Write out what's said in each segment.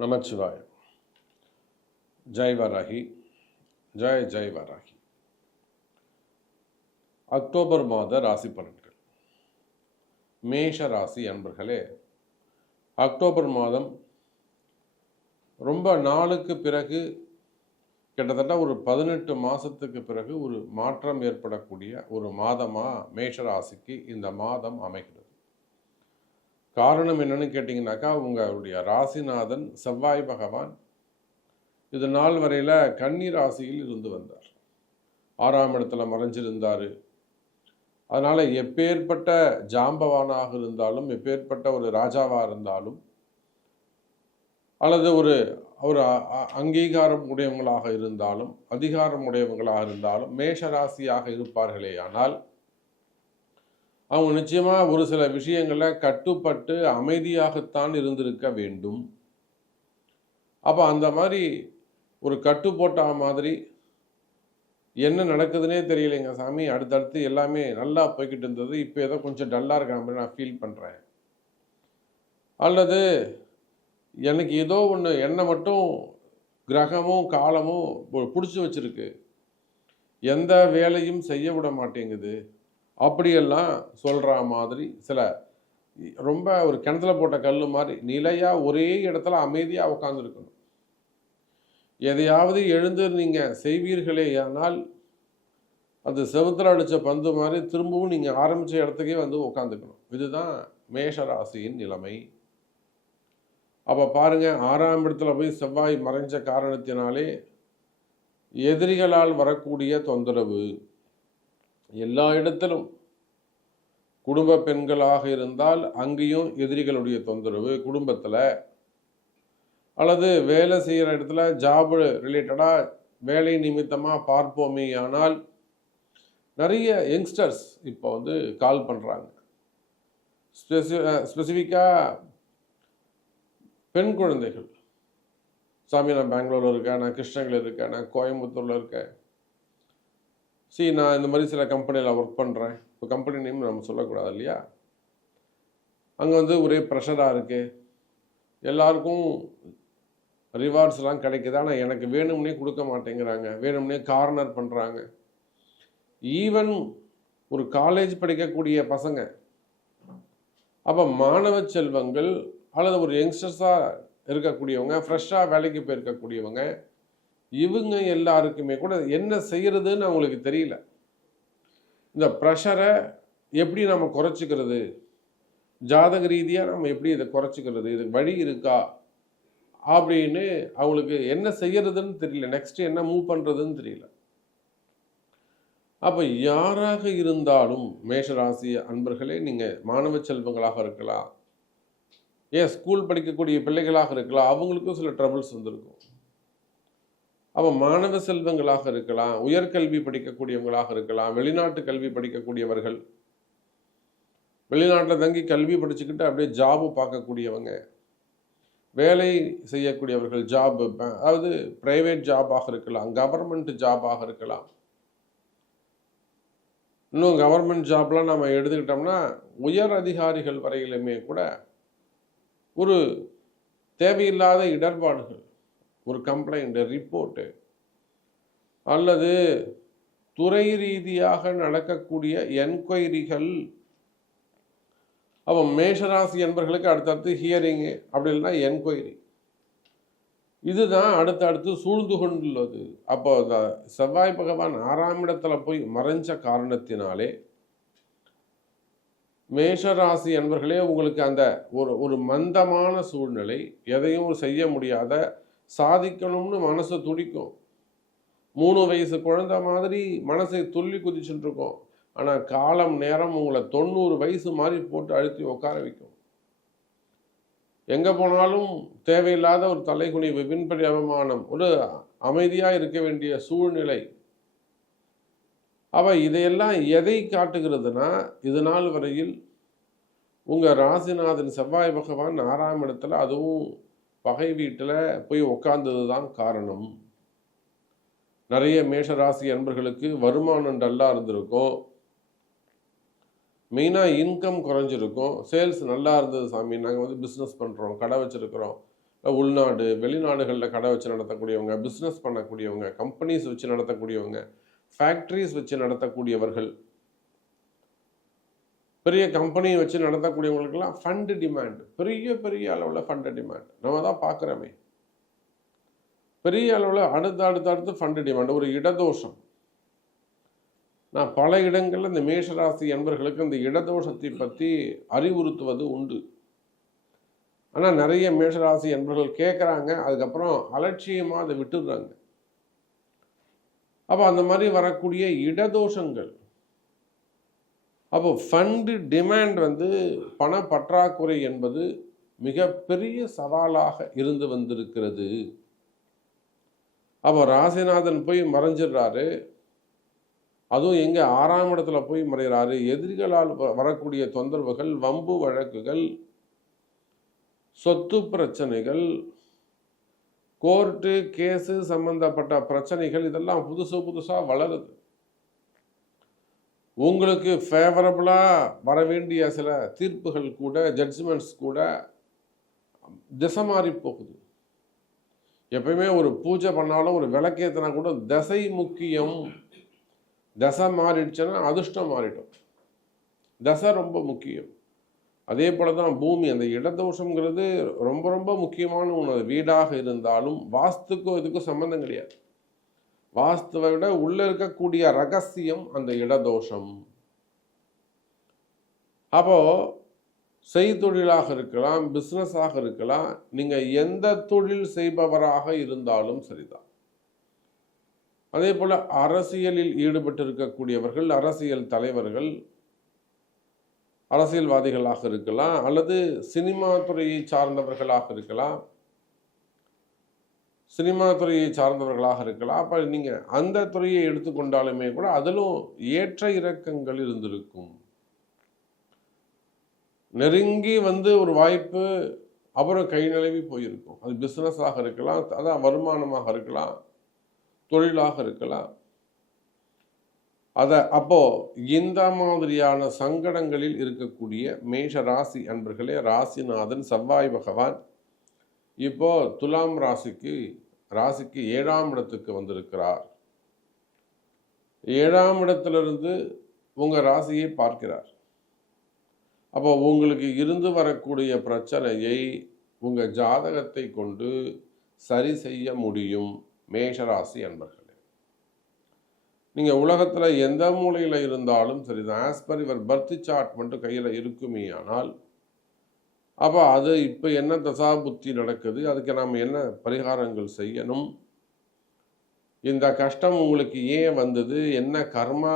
நமச்சிவாய. ஜெய் வராகி ஜெய் ஜெய் வராகி அக்டோபர் மாத ராசி பலன்கள். மேஷ ராசி அன்பர்களே அக்டோபர் மாதம் ரொம்ப நாளுக்கு பிறகு கிட்டத்தட்ட ஒரு பதினெட்டு மாதத்துக்கு பிறகு ஒரு மாற்றம் ஏற்படக்கூடிய ஒரு மாதமாக மேஷ ராசிக்கு இந்த மாதம் அமைகிறது. காரணம் என்னன்னு கேட்டிங்கனாக்கா உங்களுடைய ராசிநாதன் செவ்வாய் பகவான் இது நாள் வரையில் கன்னி ராசியில் இருந்து வந்தார். ஆறாம் இடத்துல மறைஞ்சிருந்தார். அதனால் எப்பேற்பட்ட ஜாம்பவானாக இருந்தாலும் எப்பேற்பட்ட ஒரு ராஜாவாக இருந்தாலும் அல்லது ஒரு ஒரு அங்கீகாரம் உடையவங்களாக இருந்தாலும் அதிகாரம் உடையவங்களாக இருந்தாலும் மேஷ ராசியாக இருப்பார்களே ஆனால் அவங்க நிச்சயமாக ஒரு சில விஷயங்களில் கட்டுப்பட்டு அமைதியாகத்தான் இருந்திருக்க வேண்டும். அப்போ அந்த மாதிரி ஒரு கட்டுப்போட்ட மாதிரி என்ன நடக்குதுன்னே தெரியலைங்க சாமி. அடுத்தடுத்து எல்லாமே நல்லா போய்கிட்டு இருந்தது. இப்போ ஏதோ கொஞ்சம் டல்லாக இருக்கிற மாதிரி நான் ஃபீல் பண்ணுறேன் அல்லது எனக்கு ஏதோ ஒன்று என்னை மட்டும் கிரகமும் காலமும் பிடிச்சி வச்சுருக்கு. எந்த வேலையும் செய்ய விட மாட்டேங்குது. அப்படியெல்லாம் சொல்கிற மாதிரி சில ரொம்ப ஒரு கிணத்துல போட்ட கல் மாதிரி நிலையாக ஒரே இடத்துல அமைதியாக உட்காந்துருக்கணும் எதையாவது எழுந்து நீங்கள் செய்வீர்களே ஆனால் அது செவுத்துல அடித்த பந்து மாதிரி திரும்பவும் நீங்கள் ஆரம்பித்த இடத்துக்கே வந்து உட்காந்துக்கணும் இதுதான் மேஷ ராசியின் நிலைமை. அப்போ பாருங்கள் ஆறாம் இடத்துல போய் செவ்வாய் மறைஞ்ச காரணத்தினாலே எதிரிகளால் வரக்கூடிய தொந்தரவு. எல்லா இடத்திலும் குடும்ப பெண்களாக இருந்தால் அங்கேயும் எதிரிகளுடைய தொந்தரவு குடும்பத்தில் அல்லது வேலை செய்கிற இடத்துல ஜாபு ரிலேட்டடாக வேலை நிமித்தமாக பார்ப்போமே ஆனால் நிறைய யங்ஸ்டர்ஸ் இப்போ வந்து கால் பண்ணுறாங்க ஸ்பெசி ஸ்பெசிஃபிக்காக பெண் குழந்தைகள். சாமி நான் பெங்களூரில் இருக்கேன் நான் கிருஷ்ணகிரியில் இருக்கேன் நான் கோயம்புத்தூரில் இருக்கேன் சி நான் இந்த மாதிரி சில கம்பெனியில் ஒர்க் பண்ணுறேன் இப்போ கம்பெனி நேம் நம்ம சொல்லக்கூடாது இல்லையா? அங்கே வந்து ஒரே ப்ரெஷராக இருக்குது எல்லாருக்கும் ரிவார்ட்ஸ்லாம் கிடைக்குது. ஆனால் எனக்கு வேணும்னே கொடுக்க மாட்டேங்கிறாங்க. வேணும்னே கார்னர் பண்ணுறாங்க ஈவன் ஒரு காலேஜ் படிக்கக்கூடிய பசங்க அப்போ மாணவ செல்வங்கள் அல்லது ஒரு யங்ஸ்டர்ஸாக இருக்கக்கூடியவங்க ஃப்ரெஷ்ஷாக வேலைக்கு போயிருக்கக்கூடியவங்க இவங்க எல்லாருக்குமே கூட என்ன செய்யறதுன்னு அவங்களுக்கு தெரியல. இந்த ப்ரெஷரை எப்படி நம்ம குறைச்சிக்கிறது? ஜாதக ரீதியாக நம்ம எப்படி இதை குறைச்சிக்கிறது? இதுக்கு வழி இருக்கா? அப்படின்னு அவங்களுக்கு என்ன செய்யறதுன்னு தெரியல. நெக்ஸ்ட் என்ன மூவ் பண்ணுறதுன்னு தெரியல. அப்போ யாராக இருந்தாலும் மேஷராசி அன்பர்களே நீங்கள் மாணவ செல்வங்களாக இருக்கலாம். ஏன் ஸ்கூல் படிக்கக்கூடிய பிள்ளைகளாக இருக்கலாம். அவங்களுக்கும் சில ட்ரபிள்ஸ் வந்திருக்கும். அவன் மாணவ செல்வங்களாக இருக்கலாம் உயர்கல்வி படிக்கக்கூடியவங்களாக இருக்கலாம் வெளிநாட்டு கல்வி படிக்கக்கூடியவர்கள். வெளிநாட்டில் தங்கி கல்வி படிச்சுக்கிட்டு அப்படியே ஜாபு பார்க்கக்கூடியவங்க. வேலை செய்யக்கூடியவர்கள் ஜாப் அதாவது பிரைவேட் ஜாபாக இருக்கலாம் கவர்மெண்ட் ஜாபாக இருக்கலாம். இன்னும் கவர்மெண்ட் ஜாப்லாம் நம்ம எடுத்துக்கிட்டோம்னா உயர் அதிகாரிகள் வரையிலுமே கூட ஒரு தேவையில்லாத இடர்பாடுகள். ஒரு கம்ப்ளைண்ட் ரிப்போர்ட்டு அல்லது துறை ரீதியாக நடக்கக்கூடிய என்கொயரிகள் அப்போ மேஷராசி என்பர்களுக்கு அடுத்தடுத்து ஹியரிங்கு அப்படி இல்லைன்னா என்கொயரி இதுதான் அடுத்தடுத்து சூழ்ந்து கொண்டுள்ளது. அப்போ அந்த செவ்வாய் பகவான் ஆறாம் இடத்துல போய் மறைஞ்ச காரணத்தினாலே மேஷராசி என்பர்களே உங்களுக்கு அந்த ஒரு ஒரு மந்தமான சூழ்நிலை எதையும் செய்ய முடியாத சாதிக்கணும்னு மனசு துடிக்கும். மூணு வயசு குழந்தை மாதிரி மனசை துள்ளி குதிச்சுட்டு ஆனால் காலம் நேரம் உங்களை தொண்ணூறு வயசு மாதிரி போட்டு அழுத்தி உட்கார வைக்கும். எங்கே போனாலும் தேவையில்லாத ஒரு தலைகுனிவு விண்படி அவமானம் ஒரு அமைதியாக இருக்க வேண்டிய சூழ்நிலை. அவள் இதையெல்லாம் எதை காட்டுகிறதுனா இது நாள் வரையில் உங்கள் ராசிநாதன் செவ்வாய் பகவான் ஆறாம் இடத்துல அதுவும் பகை வீட்டில் போய் உக்காந்தது தான் காரணம். நிறைய மேஷராசி அன்பர்களுக்கு வருமானம் டல்லாக இருந்திருக்கும். மெயினாக இன்கம் குறைஞ்சிருக்கும். சேல்ஸ் நல்லா இருந்தது சாமி. நாங்கள் வந்து பிஸ்னஸ் பண்ணுறோம் கடை வச்சுருக்கிறோம். உள்நாடு வெளிநாடுகளில் கடை வச்சு நடத்தக்கூடியவங்க பிஸ்னஸ் பண்ணக்கூடியவங்க கம்பெனிஸ் வச்சு நடத்தக்கூடியவங்க ஃபேக்ட்ரிஸ் வச்சு நடத்தக்கூடியவர்கள். பெரிய கம்பெனி வச்சு நடத்தக்கூடியவங்களுக்கெல்லாம் ஃபண்டு டிமாண்ட் பெரிய பெரிய அளவில் ஃபண்டு டிமாண்ட் நம்ம தான் பார்க்குறோமே. பெரிய அளவில் அடுத்து அடுத்து அடுத்து ஃபண்டு டிமாண்ட் ஒரு இடதோஷம். நான் பல இடங்களில் இந்த மேஷராசி என்பர்களுக்கு இந்த இடதோஷத்தை பற்றி அறிவுறுத்துவது உண்டு. ஆனால் நிறைய மேஷராசி என்பர்கள் கேட்குறாங்க அதுக்கப்புறம் அலட்சியமாக அதை விட்டுடுறாங்க. அப்போ அந்த மாதிரி வரக்கூடிய இடதோஷங்கள் அப்போ ஃபண்டு டிமாண்ட் வந்து பண பற்றாக்குறை என்பது மிகப்பெரிய சவாலாக இருந்து வந்திருக்கிறது. அப்போ ராசிநாதன் போய் மறைஞ்சிடுறாரு. அதுவும் எங்கே ஆறாம் இடத்துல போய் மறைகிறாரு. எதிரிகளால் வரக்கூடிய தொந்தரவுகள் வம்பு வழக்குகள் சொத்து பிரச்சனைகள் கோர்ட்டு கேஸு சம்பந்தப்பட்ட பிரச்சனைகள் இதெல்லாம் புதுசு புதுசாக வளருது. உங்களுக்கு ஃபேவரபுளாக வர வேண்டிய சில தீர்ப்புகள் கூட ஜட்ஜ்மெண்ட்ஸ் கூட திசை மாறி போகுது. எப்பயுமே ஒரு பூஜை பண்ணாலும் ஒரு விளக்கேற்றினா கூட தசை முக்கியம். தசை மாறிடுச்சுன்னா அதிர்ஷ்டம் மாறிடும். தசை ரொம்ப முக்கியம். அதே போல தான் பூமி அந்த இடதோஷங்கிறது ரொம்ப ரொம்ப முக்கியமான ஒன்று வீடாக இருந்தாலும் வாஸ்துக்கும் இதுக்கும் சம்மந்தம் கிடையாது. வாஸ்துவை விட உள்ள இருக்கக்கூடிய ரகசியம் அந்த இடதோஷம். அப்போ செய்தொழிலாக இருக்கலாம் பிஸ்னஸாக இருக்கலாம் நீங்கள் எந்த தொழில் செய்பவராக இருந்தாலும் சரிதான். அதே போல் அரசியலில் ஈடுபட்டு இருக்கக்கூடியவர்கள் அரசியல் தலைவர்கள் அரசியல்வாதிகளாக இருக்கலாம் அல்லது சினிமா துறையை சார்ந்தவர்களாக இருக்கலாம் சினிமா துறையை சார்ந்தவர்களாக இருக்கலாம். அப்போ நீங்கள் அந்த துறையை எடுத்துக்கொண்டாலுமே கூட அதிலும் ஏற்ற இறக்கங்கள் இருந்திருக்கும். நெருங்கி வந்து ஒரு வாய்ப்பு அப்புறம் கை நழுவி போயிருக்கும். அது பிஸ்னஸாக இருக்கலாம் அதான் வருமானமாக இருக்கலாம் தொழிலாக இருக்கலாம். அதை அப்போ இந்த மாதிரியான சங்கடங்களில் இருக்கக்கூடிய மேஷ ராசி அன்பர்களே ராசிநாதன் செவ்வாய் பகவான் இப்போ துலாம் ராசிக்கு ராசிக்கு ஏழாம் இடத்துக்கு வந்திருக்கிறார். ஏழாம் இடத்திலிருந்து உங்கள் ராசியை பார்க்கிறார். அப்போ உங்களுக்கு இருந்து வரக்கூடிய பிரச்சனையை உங்கள் ஜாதகத்தை கொண்டு சரி செய்ய முடியும் மேஷராசி அன்பர்களே. நீங்கள் உலகத்தில் எந்த மூலையில் இருந்தாலும் சரி தான் ஆஸ் பர் இவர் பர்த் சார்ட் மட்டும் கையில் இருக்குமே ஆனால் அப்போ அது இப்போ என்ன தசா புத்தி நடக்குது? அதுக்கு நாம் என்ன பரிகாரங்கள் செய்யணும்? இந்த கஷ்டம் உங்களுக்கு ஏன் வந்தது? என்ன கர்மா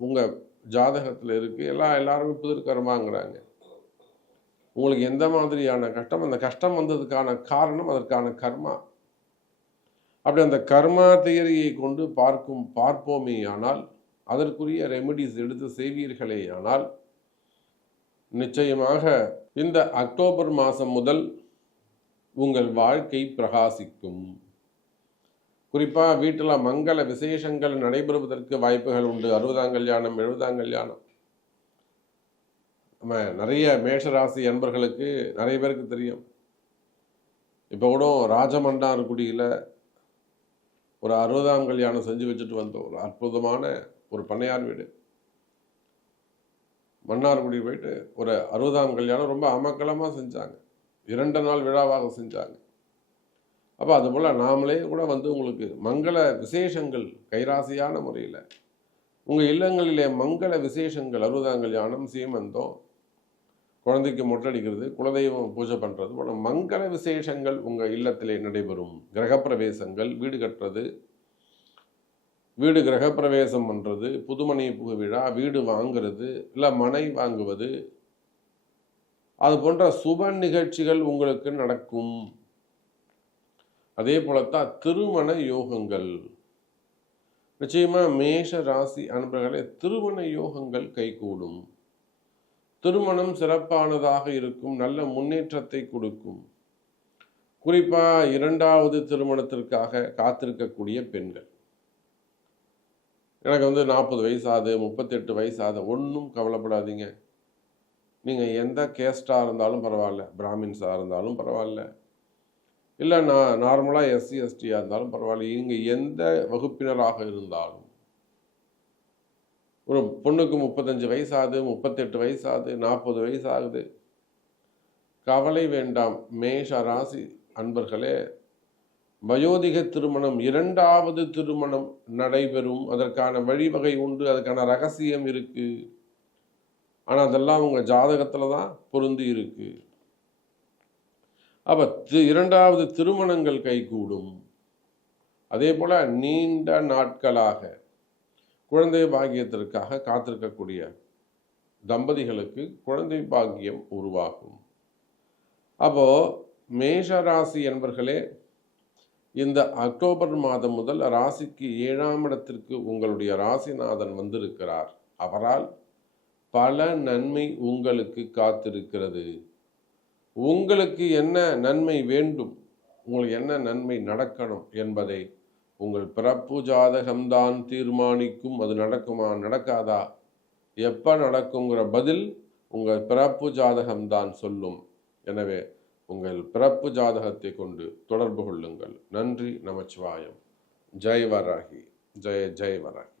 உங்கள் ஜாதகத்தில் இருக்குது எல்லாம் எல்லாருமே புதிர் கர்மாங்கிறாங்க. உங்களுக்கு எந்த மாதிரியான கஷ்டம்? அந்த கஷ்டம் வந்ததுக்கான காரணம் அதற்கான கர்மா. அப்படி அந்த கர்மா தியரியை கொண்டு பார்க்கும் பார்ப்போமே ஆனால் அதற்குரிய ரெமெடிஸ் எடுத்து செய்வீர்களே ஆனால் நிச்சயமாக இந்த அக்டோபர் மாதம் முதல் உங்கள் வாழ்க்கை பிரகாசிக்கும். குறிப்பாக வீட்டில் மங்கள விசேஷங்கள் நடைபெறுவதற்கு வாய்ப்புகள் உண்டு. அறுபதாம் கல்யாணம் எழுபதாம் கல்யாணம். நம்ம நிறைய மேஷராசி அன்பர்களுக்கு நிறைய பேருக்கு தெரியும். இப்போ கூட ராஜமண்டார்குடியில் ஒரு அறுபதாம் கல்யாணம் செஞ்சு வச்சுட்டு வந்தோம். ஒரு அற்புதமான ஒரு பண்ணையார் வீடு. மன்னார்குடி போயிட்டு ஒரு அறுபதாம் கல்யாணம் ரொம்ப அமக்கலமாக செஞ்சாங்க. இரண்டு நாள் விழாவாக செஞ்சாங்க. அப்போ அதுபோல் நாமளே கூட வந்து உங்களுக்கு மங்கள விசேஷங்கள் கைராசியான முறையில் உங்கள் இல்லங்களிலே மங்கள விசேஷங்கள் அறுபதாம் கல்யாணம் சீமந்தம் குழந்தைக்கு மொட்டடிக்கிறது குலதெய்வம் பூஜை பண்ணுறது போல மங்கள விசேஷங்கள் உங்கள் இல்லத்திலே நடைபெறும். கிரகப்பிரவேசங்கள் வீடு கட்டுறது வீடு கிரகப்பிரவேசம் பண்ணுறது புதுமனை புகு விழா வீடு வாங்கிறது இல்லை மனை வாங்குவது அது போன்ற சுப நிகழ்ச்சிகள் உங்களுக்கு நடக்கும். அதே போலத்தான் திருமண யோகங்கள். நிச்சயமாக மேஷ ராசி அன்பர்களே திருமண யோகங்கள் கைகூடும். திருமணம் சிறப்பானதாக இருக்கும் நல்ல முன்னேற்றத்தை கொடுக்கும். குறிப்பாக இரண்டாவது திருமணத்திற்காக காத்திருக்கக்கூடிய பெண்கள். எனக்கு வந்து நாற்பது வயசாது முப்பத்தெட்டு வயசாது ஒன்றும் கவலைப்படாதீங்க. நீங்கள் எந்த கேஸ்டாக இருந்தாலும் பரவாயில்ல. பிராமின்ஸாக இருந்தாலும் பரவாயில்ல. இல்லை நான் நார்மலாக எஸ்சி எஸ்டியாக இருந்தாலும் பரவாயில்ல. நீங்கள் எந்த வகுப்பினராக இருந்தாலும். ஒரு பொண்ணுக்கு முப்பத்தஞ்சு வயசாகுது முப்பத்தெட்டு வயசாகுது நாற்பது வயசாகுது. கவலை வேண்டாம். மேஷ ராசி அன்பர்களே வயோதிக திருமணம் இரண்டாவது திருமணம் நடைபெறும். அதற்கான வழிவகை உண்டு அதற்கான ரகசியம் இருக்கு. ஆனால் அதெல்லாம் உங்கள் ஜாதகத்தில் தான் பொருந்தி இருக்கு. அப்போ தி இரண்டாவது திருமணங்கள் கைகூடும். அதே போல் நீண்ட நாட்களாக குழந்தை பாக்கியத்திற்காக காத்திருக்கக்கூடிய தம்பதிகளுக்கு குழந்தை பாக்கியம் உருவாகும். அப்போது மேஷ ராசி என்பர்களே இந்த அக்டோபர் மாதம் முதல் ராசிக்கு ஏழாம் இடத்திற்கு உங்களுடைய ராசிநாதன் வந்திருக்கிறார். அவரால் பல நன்மை உங்களுக்கு காத்திருக்கிறது. உங்களுக்கு என்ன நன்மை வேண்டும்? உங்களுக்கு என்ன நன்மை நடக்கணும் என்பதை உங்கள் பிறப்பு ஜாதகம்தான் தீர்மானிக்கும். அது நடக்குமா நடக்காதா? எப்போ நடக்குங்கிற பதில் உங்கள் பிறப்பு ஜாதகம்தான் சொல்லும். எனவே உங்கள் பிறப்பு ஜாதகத்தை கொண்டு தொடர்பு கொள்ளுங்கள். நன்றி நமச்சிவாயம். ஜெய் வராகி. ஜெய ஜெய் வராகி.